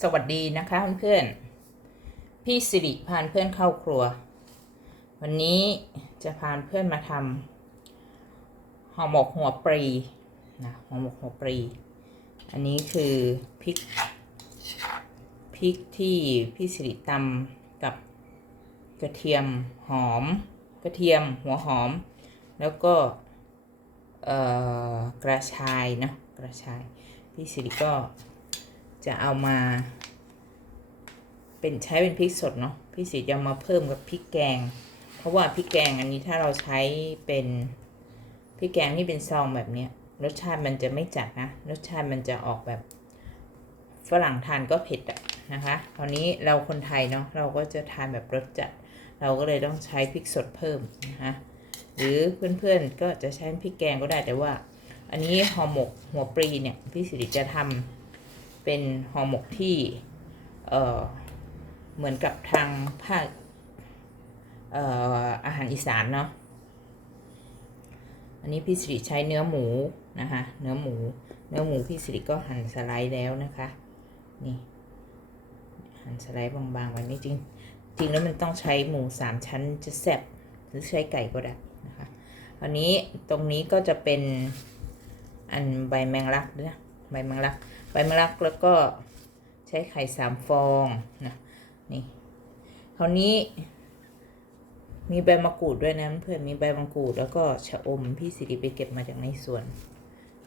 สวัสดีนะคะเพื่อนๆ พี่สิริพานเพื่อนเข้าครัว วันนี้จะพาเพื่อนมาทำห่อหมกหัวปรีนะห่อหมกหัวปรี อันนี้คือพริกพริกที่พี่สิริตำกับกระเทียมหอม กระเทียมหัวหอม แล้วก็กระชายเนะกระชาย พี่สิริก็ จะเอามา เป็นใช้เป็นพริกสดเนาะพี่สีจะมาเพิ่มกับพริกแกง เพราะว่าพริกแกงอันนี้ถ้าเราใช้เป็นพริกแกงที่เป็นซองแบบเนี้ยรสชาติมันจะไม่จัดนะ รสชาติมันจะออกแบบฝรั่งทานก็เผ็ดอะนะคะคราวนี้เราคนไทยเนาะเราก็จะทานแบบรสจัด เราก็เลยต้องใช้พริกสดเพิ่มนะคะหรือเพื่อนๆก็จะใช้พริกแกงก็ได้แต่ว่า อันนี้ห่อหมกหัวปรีเนี่ยพี่สิริจะทำ เป็นห่อหมกที่เออเหมือนกับทางภาคเอ่ออาหารอีสานเนาะอันนี้พี่สิริใช้เนื้อหมูนะคะเนื้อหมู เนื้อหมูพี่สิริก็หั่นสไลด์แล้วนะคะ นี่หั่นสไลด์บางๆไว้นี่จริง จริงแล้วมันต้องใช้หมูสามชั้นจะแซ่บหรือใช้ไก่ก็ได้นะคะอันนี้ตรงนี้ก็จะเป็นอันใบแมงลักนะ ใบมงลัก ใบมะลักแล้วก็ใช้ไข่สามฟองนะนี่คราวนี้ มีใบมะกรูดด้วยนะเพื่อนมีใบมะกรูดแล้วก็ชะอมพี่สิริไปเก็บมาจากในสวน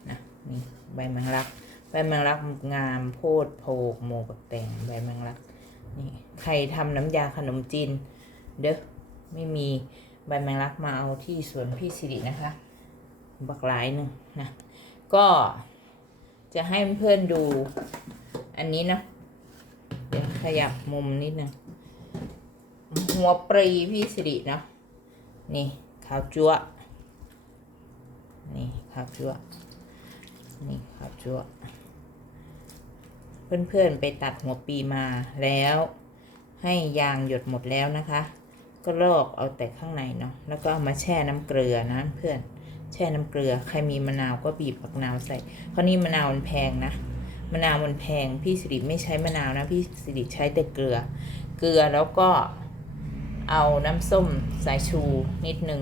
นะนี่ใบมงลัก ใบมงลักงามโพดโพกโมกับแต่งใบมงลักนี่ใครทำน้ำยาขนมจีนเด้อไม่มีใบแมงลักมาเอาที่สวนพี่สิรินะคะ บักหลายหนึ่งนะ ก็ จะให้เพื่อนดู อันนี้นะ เดี๋ยวขยับมุมนิดนึงหัวปรีพี่สิรินะนี่ขาวจั่วนี่ขาวจั่วนี่ขาวจั่วเพื่อนๆไปตัดหัวปีมาแล้ว ให้ยางหยดหมดแล้วนะคะ ก็ลอกเอาแต่ข้างในเนาะแล้วก็เอามาแช่น้ำเกลือนะเพื่อน แช่น้ำเกลือ ใครมีมะนาวก็บีบมะนาวใส่เพราะนี่มะนาวมันแพงนะ มะนาวมันแพง พี่สิริไม่ใช้มะนาวนะ พี่สิริใช้แต่เกลือ เกลือแล้วก็เอาน้ำส้มสายชูนิดนึง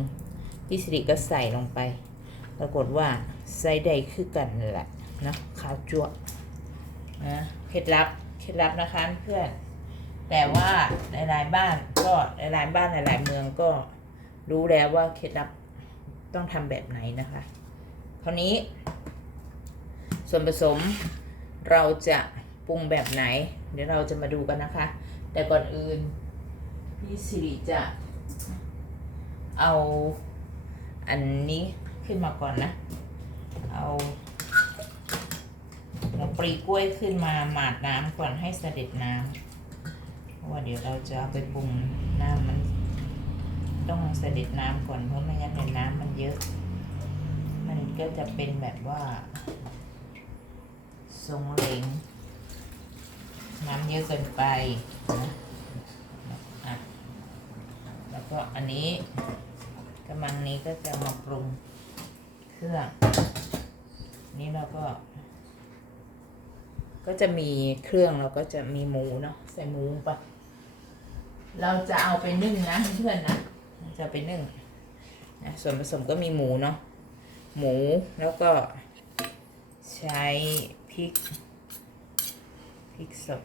พี่สิริก็ใส่ลงไป ปรากฏว่าใส่ได้คือกันนั่นแหละนะขาวจั่วนะเคล็ดลับเคล็ดลับนะคะเพื่อน แต่ว่าหลายๆบ้านก็หลายๆบ้านหลายๆเมืองก็รู้แล้วว่าเคล็ดลับ ต้องทำแบบไหนนะคะคราวนี้ ส่วนผสมเราจะปรุงแบบไหน เดี๋ยวเราจะมาดูกันนะคะ แต่ก่อนอื่น พี่สิริจะเอาอันนี้ขึ้นมาก่อนนะ เอาหัวปลีกล้วยขึ้นมาหมาดน้ำก่อนให้เสด็จน้ำเพราะว่าเดี๋ยวเราจะเอาไปปรุงน้ำมัน ต้องเสด็จน้ำก่อนเพราะไม่งั้นเนี่ยน้ำมันเยอะ มันก็จะเป็นแบบว่า ทรงเหลงน้ำเยอะเกินไปนะแล้วก็อันนี้กำลังนี้ก็จะมาปรุงเครื่อง นี้เราก็ ก็จะมีเครื่องเราก็จะมีหมูเนาะใส่หมูลงไปเราจะเอาไปนึ่งนะเพื่อนนะ จะไปนึ่งนะส่วนผสมก็มีหมูเนาะหมูแล้วก็ใช้พริกพริกสด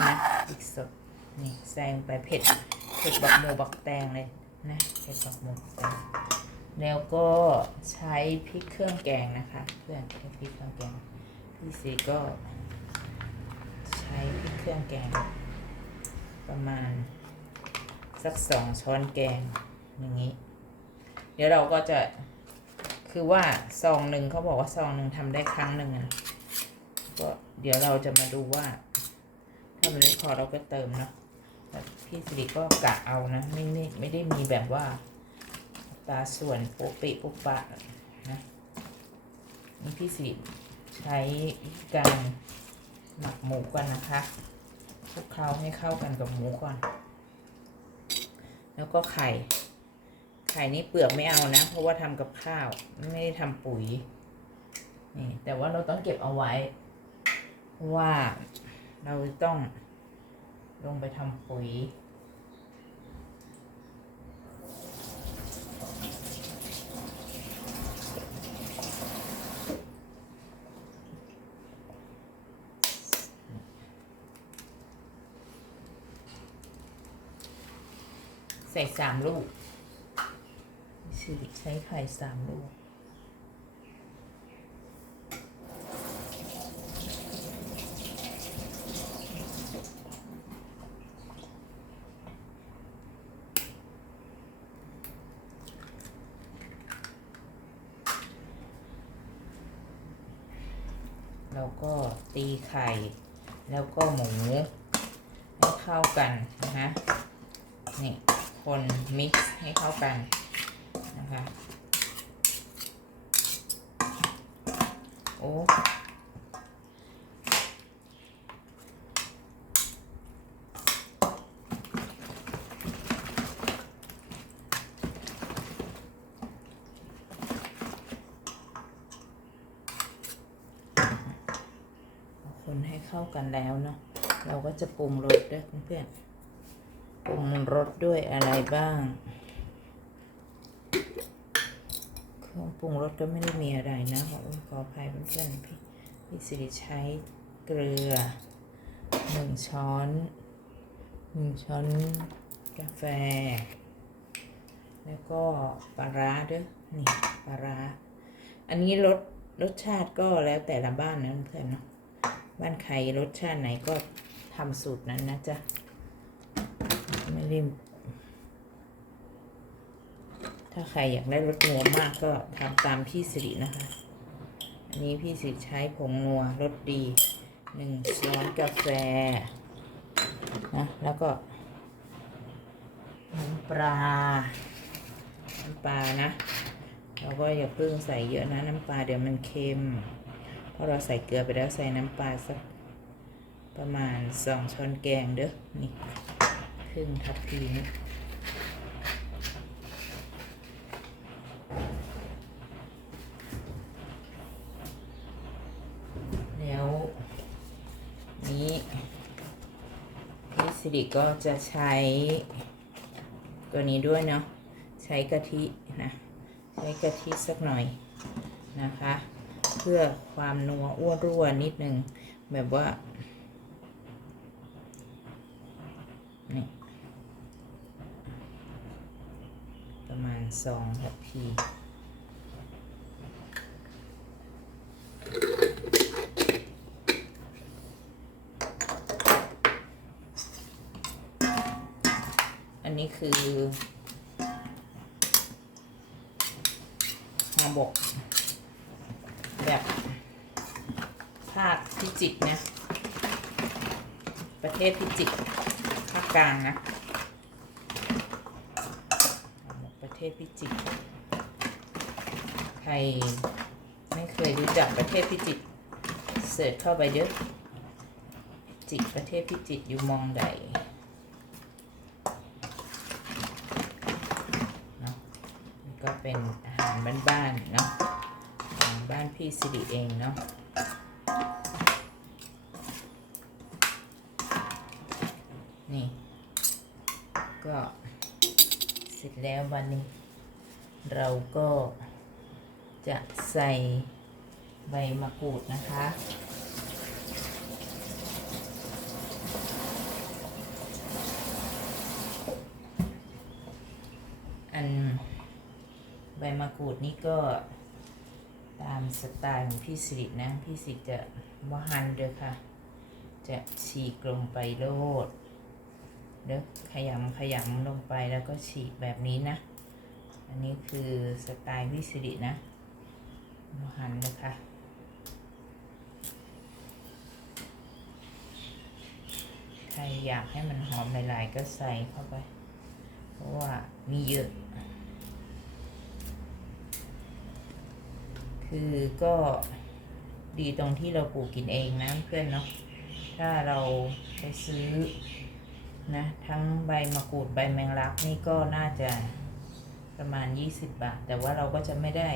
นะพริกสดนี่ใส่ลงไปเผ็ดเผ็ดบักหมูบักแตงเลยนะเผ็ดบักหมูแตงแล้วก็ใช้พริกเครื่องแกงนะคะเพื่อนใช้พริกเครื่องแกงพี่สีก็ใช้พริกเครื่องแกงประมาณ สักสองช้อนแกงอย่างนี้ เดี๋ยวเราก็จะคือว่าซองหนึ่งเขาบอกว่าซองหนึ่งทำได้ครั้งหนึ่งอะก็เดี๋ยวเราจะมาดูว่าถ้ามันไม่พอเราก็เติมเนาะพี่สิริก็กะเอานะไม่ไม่ไม่ได้มีแบบว่าตาส่วนโปะเปะโปะปะนะนี่พี่สิริใช้การหมักหมูกันนะคะคลุกเคล้าให้เข้ากันกับหมูก่อน แล้วก็ไข่ ไข่นี้เปลือกไม่เอานะ เพราะว่าทำกับข้าว ไม่ได้ทำปุ๋ย นี่ แต่ว่าเราต้องเก็บเอาไว้เพราะว่าเราต้องลงไปทำปุ๋ย ใส่สามลูก ใช้ไข่สามลูก แล้วก็ตีไข่ แล้วก็หมู ให้เข้ากันนะฮะ นี่คนมิกซ์ให้เข้ากันนะคะ โอ้ คนให้ เข้ากันแล้วเนาะเราก็จะปรุงรสด้วยเพื่อนๆปรุงรสด้วยอะไรบ้าง เครื่องปรุงรสก็ไม่ได้มีอะไรนะขอขออภัยเพื่อนๆพี่พี่สิริใช้เกลือหนึ่งช้อนหนึ่งช้อนกาแฟ แล้วก็ปลาร้าด้วยนี่ปลาร้าอันนี้รสรสชาติก็แล้วแต่ละบ้านนะเพื่อนเนาะ บ้านใครรสชาติไหนก็ทำสูตรนั้นนะจ๊ะ ไม่ได้ถ้าใครอยากได้รสนัวมากก็ทำตามพี่สิรินะคะ อันนี้พี่สิริใช้ผงนัวรสดีหนึ่งช้อนกาแฟนะแล้วก็น้ำปลา น้ำปลานะ เราก็อย่าเพิ่งใส่เยอะนะ น้ำปลาเดี๋ยวมันเค็ม พราะเราใส่เกลือไปแล้วใส่น้ำปลาสักประมาณสองช้อนแกงเด้อนี่ครึ่งทัพพีนี่แล้วนี้พี่สิริก็จะใช้ตัวนี้ด้วยเนาะใช้กะทินะ ใช้กะทิสักหน่อยนะคะ เพื่อความนัวอ้วนรั่วนิดนึงแบบว่านี่ประมาณสองทัพพีอันนี้คือหอบก แบบภาคพิจิตรนะ ประเทศพิจิตรภาคกลางนะ ประเทศพิจิตรใครไม่เคยรู้จักประเทศพิจิตรเสิร์ชเข้าไปเยอพิจิตรประเทศพิจิตรอยู่มองใดเนาะก็เป็นอาหารบ้านๆเนาะ พี่สิริเองเนาะนี่ ก็เสร็จแล้ววันนี้ เราก็จะใส่ใบมะกรูดนะคะอันใบมะกรูดนี่ก็ามสไตล์ของพี่สิรินะ พี่สิริจะว่าหันเด้อค่ะ จะฉีกลงไปโลดเด้อขยำขยำลงไปแล้วก็ฉีกแบบนี้นะ อันนี้คือสไตล์พี่สิรินะว่าหันเลยค่ะใครอยากให้มันหอมหลายๆก็ใส่เข้าไป เพราะว่ามีเยอะ คือก็ดีตรงที่เราปลูกกินเองนะเพื่อนเนาะถ้าเราไปซื้อนะทั้งใบมะกรูดใบแมงลักนี่ก็น่าจะประมาณ 20 บาท แต่ว่าเราก็จะไม่ได้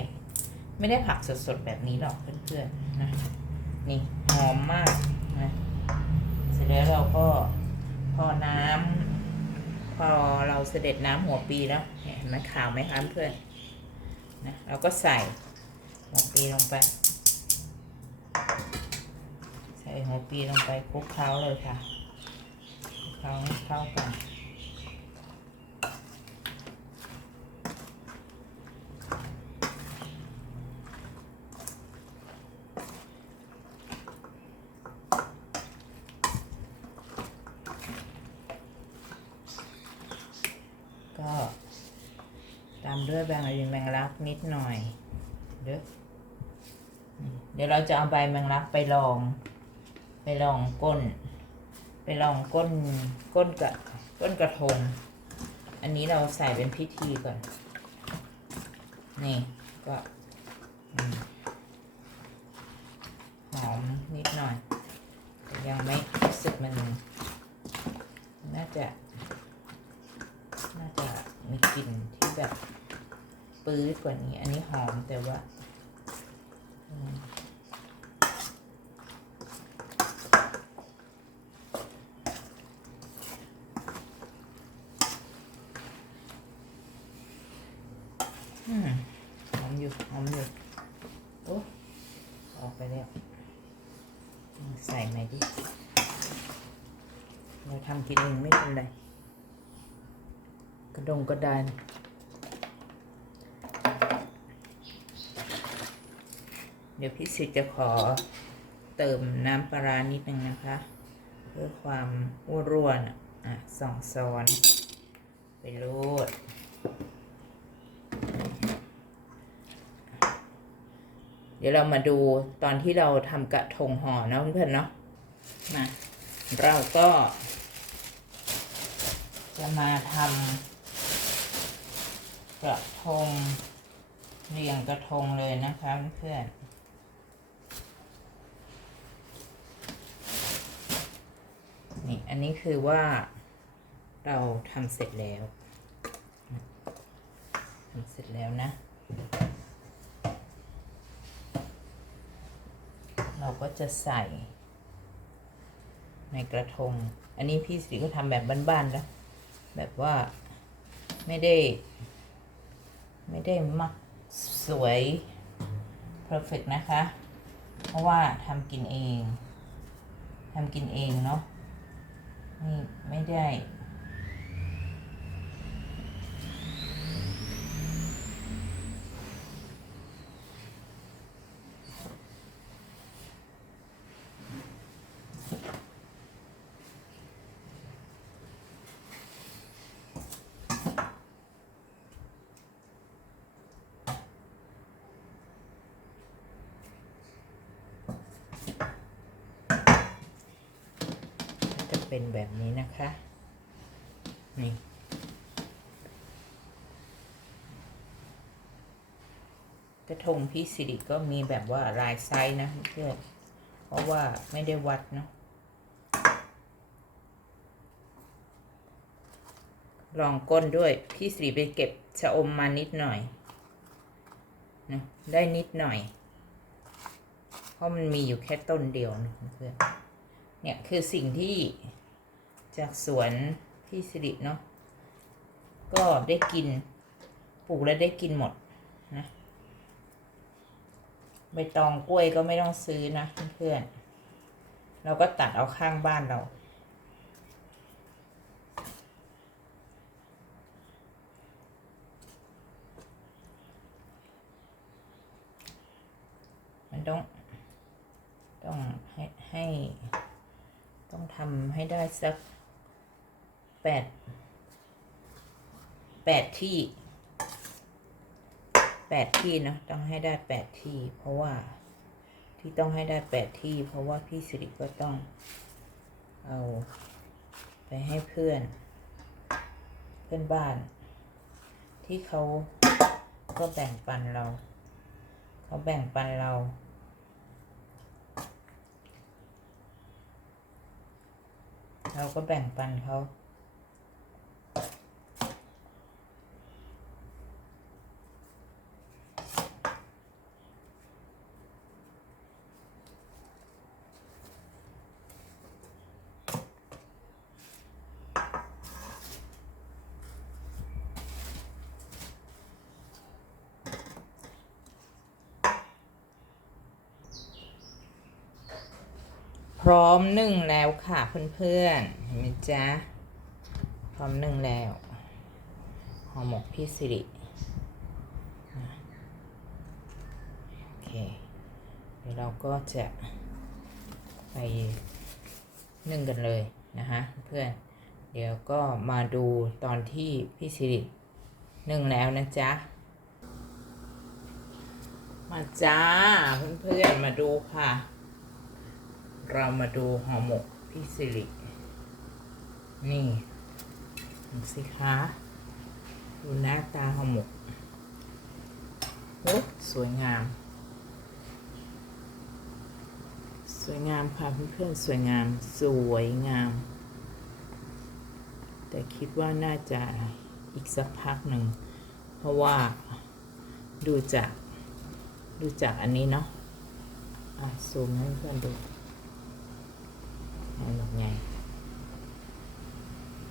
ไม่ได้ผักสดๆ แบบนี้หรอกเพื่อนๆนะนี่หอมมากนะเสร็จแล้วเราก็พอน้ำพอเราเสด็จน้ำหัวปีแล้วเห็นไหมขาวไหมคะเพื่อนนะเราก็ใส่ หัวปีลงไป ใส่หัวปีลงไปคลุกเคล้าเลยค่ะคลุกเคล้าให้เข้ากันก็ตามด้วยแบงอะไรแมงลักนิดหน่อย เด้อเดี๋ยวเราจะเอาใบแมงลักไปลอง ไปลองก้น ไปลองก้นก้นกระก้นกระทง อันนี้เราใส่เป็นพิธีก่อน นี่ก็หอมนิดหน่อยแต่ยังไม่รู้สึกมัน น่าจะ น่าจะมีกลิ่นที่แบบปื้ดกว่านี้ อันนี้หอมแต่ว่า หอมอยู่หอมอยู่โอ้ออกไปแล้วใส่ไหมดิเราทำกินเองไม่เป็นไรกระดงกระดาน เดี๋ยวพี่สิทธิ์จะขอเติมน้ำปลาร้านิดนึงนะคะ เพื่อความอ้วนร่วนอะสองซ้อน ไปรูดเดี๋ยวเรามาดูตอนที่เราทำกระทงห่อเนาะเพื่อนๆเนาะมาเราก็ จะมาทำกระทงเรียงกระทงเลยนะคะเพื่อนๆนี่อั นนี้คือว่าเราทำเสร็จแล้วทำเสร็จแล้วนะ เราก็จะใส่ ในกระทง อันนี้พี่สิก็ทำแบบบ้านๆแล้ว แบบว่าไม่ได้ ไม่ได้มักสวย perfect นะคะ เพราะว่าทำกินเองทำกินเองเนาะ นี่ เป็นแบบนี้นะคะ นี่ กระทงพี่สิริก็มีแบบว่าลายไซส์นะเพื่อนเพราะว่าไม่ได้วัดเนาะลองก้นด้วย พี่สิริไปเก็บชะอมมานิดหน่อยนะได้นิดหน่อย เพราะมันมีอยู่แค่ต้นเดียวนะเพื่อนเนี่ยคือสิ่งที่ จากสวนพี่สิริเนาะก็ได้กินปลูกแล้วได้กินหมดนะใบตองกล้วยก็ไม่ต้องซื้อนะเพื่อนๆเราก็ตัดเอาข้างบ้านเรา มันต้อง ต้องให้ให้ ต้องทำให้ได้สัก แปดแปดที่แปดที่เนอะต้องให้ได้แปดที่ เพราะว่าที่ต้องให้ได้แปดที่ เพราะว่าพี่สิริก็ต้องเอาไปให้เพื่อน เพื่อนบ้าน ที่เขาก็แบ่งปันเรา เขาแบ่งปันเรา เราก็แบ่งปันเขา ร้อมนึ่งแล้วค่ะเพื่อนๆเห็นไหมจ๊ะพร้อมนึ่งแล้วห่อหมกพี่สิริโอเคเดี๋ยวเราก็จะไปนึ่งกันเลยนะคะเพื่อนเดี๋ยวก็มาดูตอนที่พี่สิรินึ่งแล้วนะจ๊ะมาจ้าเพื่อนๆมาดูค่ะ เรามาดูห่อหมกพี่สิริ นี่ดูสิคะดูหน้าตาห่อหมกโอ้สวยงาม สวยงามค่ะเพื่อนๆ สวยงาม สวยงาม แต่คิดว่าน่าจะอีกสักพักหนึ่ง เพราะว่าดูจาก ดูจากอันนี้เนาะ อะ ซูมให้เพื่อนดู ให้หมดไง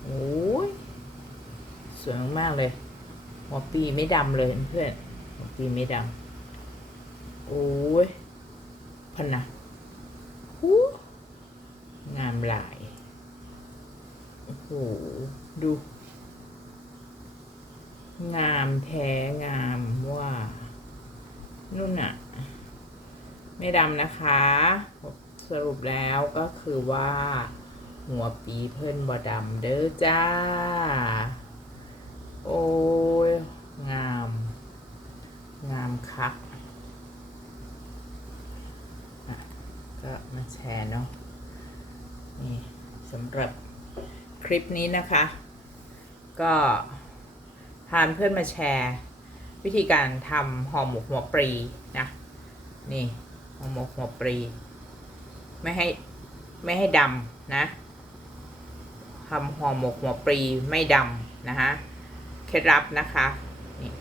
โอ้ยสวยมากเลยหัวปีไม่ดำเลยเพื่อนหัวปีไม่ดำโอ้ยพนนะหูงามหลายโอ้โหดู งามแท้งามว่านุ่นอะไม่ดำนะคะ สรุปแล้วก็คือว่า หัวปีเพิ่นบ่ดำเด้อจ้า โอ้ย งาม งามคักก็มาแชร์เนาะนี่สำหรับคลิปนี้นะคะ ก็พานเพื่อนมาแชร์ วิธีการทำห่อหมกหัวปรีนะ นี่ห่อหมกหัวปรี ไม่ให้ไม่ให้ดำนะทำห่อหมกหัวปรีไม่ดำนะคะเคล็ดลับนะคะนี่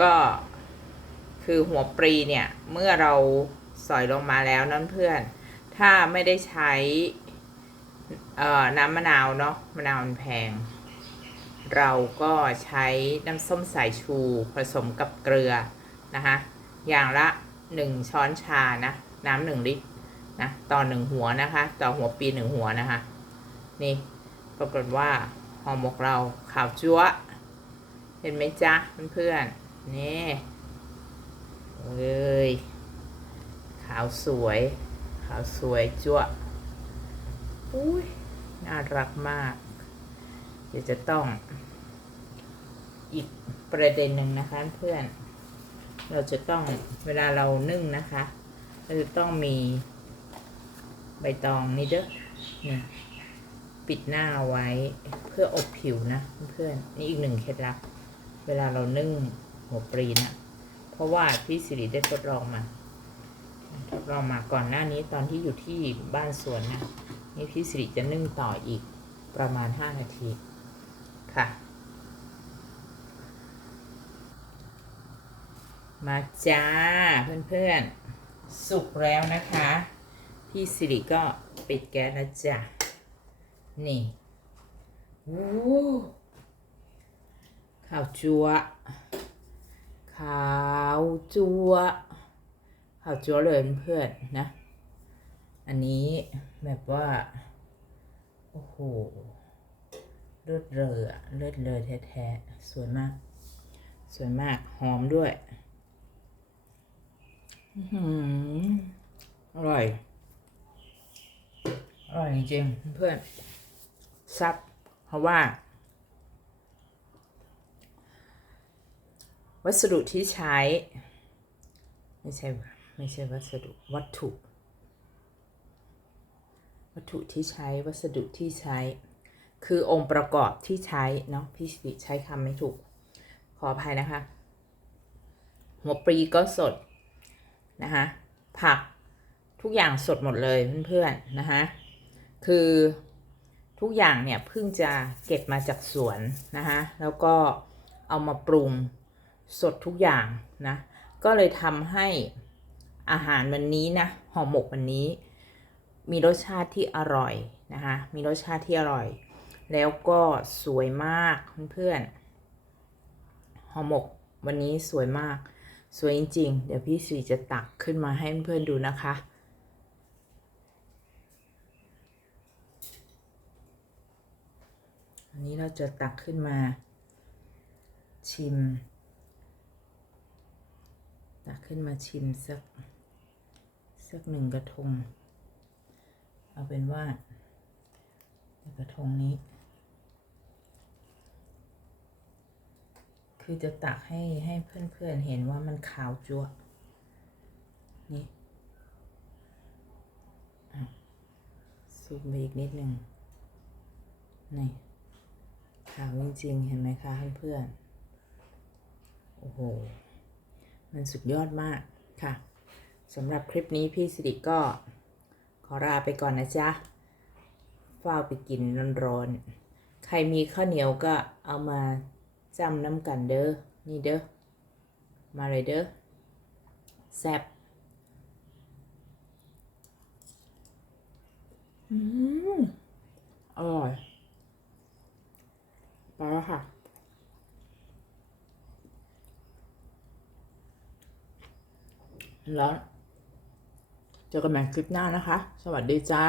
ก็คือหัวปรีเนี่ยเมื่อเราสอยลงมาแล้วนั่นเพื่อน ถ้าไม่ได้ใช้เอ่อน้ำมะนาวเนาะมะนาวมันแพง เราก็ใช้น้ำส้มสายชูผสมกับเกลือนะคะอย่างละ 1 ช้อนชานะ น้ำหนึ่งลิตร นะต่อหนึ่งหัวนะคะ ต่อหัวปีหนึ่งหัวนะคะ นี่ปรากฏว่าห่อหมกเราขาวจั๊วเห็นไหมจ๊ะเพื่อนๆนี่เอ้ยขาวสวย ขาวสวยจั๊วอุ้ยน่ารักมาก เดี๋ยวจะต้อง อีกประเด็นหนึ่งนะคะเพื่อน เราจะต้องเวลาเรานึ่งนะคะ เราจะต้องมี ใบตองนี่เด้อนี่ปิดหน้าไว้เพื่ออบผิวนะเพื่อนๆนี่อีกหนึ่งเคล็ดลับ เวลาเรานึ่งหัวปรีนะ เพราะว่าพี่สิริได้ทดลองมา ทดลองมาก่อนหน้านี้ตอนที่อยู่ที่บ้านสวนนะ นี่พี่สิริจะนึ่งต่ออีกประมาณ 5 นาทีค่ะ มาจ้าเพื่อนๆ สุกแล้วนะคะ พี่สิริก็ปิดแก๊สนะจ๊ะ นี่วู้ข้าวจัวข้าวจัวข้าวจัวเลยเพื่อนๆนะ อันนี้แบบว่า โอ้โหเลือดเลยอะเลือดเลยแท้ๆ สวยมาก สวยมาก หอมด้วยอื้อหืออร่อย อร่อยจริงๆเพื่อนซับเพราะว่า วัสดุที่ใช้ ไม่ใช่ไม่ใช่วัสดุวัตถุ วัตถุที่ใช้วัสดุที่ใช้ คือองค์ประกอบที่ใช้เนาะพี่สิใช้คำไม่ถูก ขออภัยนะคะ หัวปรีก็สดนะคะผักทุกอย่างสดหมดเลยเพื่อนๆนะคะ คือทุกอย่างเนี่ยเพิ่งจะเก็บมาจากสวนนะคะแล้วก็เอามาปรุงสดทุกอย่างนะก็เลยทำให้อาหารวันนี้นะห่อหมกวันนี้ มีรสชาติที่อร่อยนะคะมีรสชาติที่อร่อย แล้วก็สวยมากเพื่อนๆห่อหมกวันนี้สวยมาก สวยจริงๆ เดี๋ยวพี่สีจะตักขึ้นมาให้เพื่อนๆดูนะคะ อันนี้เราจะตักขึ้นมา ชิม ตักขึ้นมาชิมสักสักหนึ่งกระทง เอาเป็นว่ากระทงนี้ คือจะตักให้ให้เพื่อนๆเห็นว่ามันขาวจั่วนี่อะซูมไปอีกนิดหนึ่งนี่ ขาวจริงๆ เห็นไหมคะเพื่อนๆ โอ้โห มันสุดยอดมากค่ะสำหรับคลิปนี้พี่สิริก็ขอลาไปก่อนนะจ๊ะเฝ้าไปกินร้อนๆ ใครมีข้าวเหนียวก็เอามาจำน้ำกันเด้อ นี่เด้อ มาเลยเด้อ แซ่บอืมอร่อย แล้วค่ะ แล้วเจอกันใหม่คลิปหน้านะคะ สวัสดีจ้า